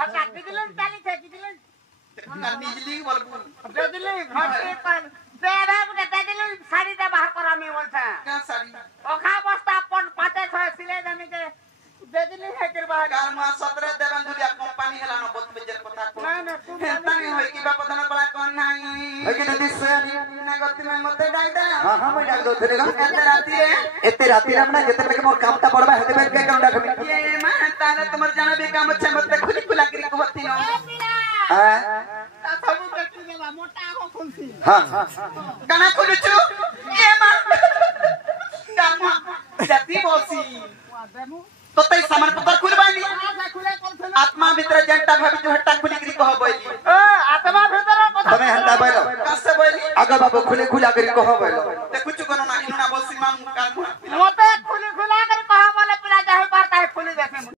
हटा दिले चाली थे दिले ना निजली बोल दे दिले घटे पर बेबे बुटे दे दिले साड़ी दे बाहर करा में बोलता का साड़ी ओखा बस्ता अपन पाते छ सिले जमी के दे दिले है कर बाहर कार मा 17 देवन दुलिया कंपनी हला न बहुत बेजर पता को ना ना तू हेता नहीं होई की बाप धन पड़ा कोन नाही है कि नदी से ना गति में मते डाल दे हां हां मैं डाल दो तेरे का एते राती रे ना जते के मोर कामटा पड़बा हेते में के कामटा खमी ये मां ताने तुमर जाना भी काम अच्छा मत खुली खुला करी को बत्ती न हां सब बेटी देला मोटा को खुलसी हां गाना खुलुचु ये मां गामा जति बोसी देमु तो तई सामान पकड़ खुलबानी खुले कल आत्मा भीतर जनता भाभी जो हट्टा खुली करी कह बोली आत्मा भीतर कथा तमे हंदा बैलो कसे बोली आगे बाबू खुले खुला करी कह बैलो ते कुछ कोनो ना इनु ना बोसी मां का मोते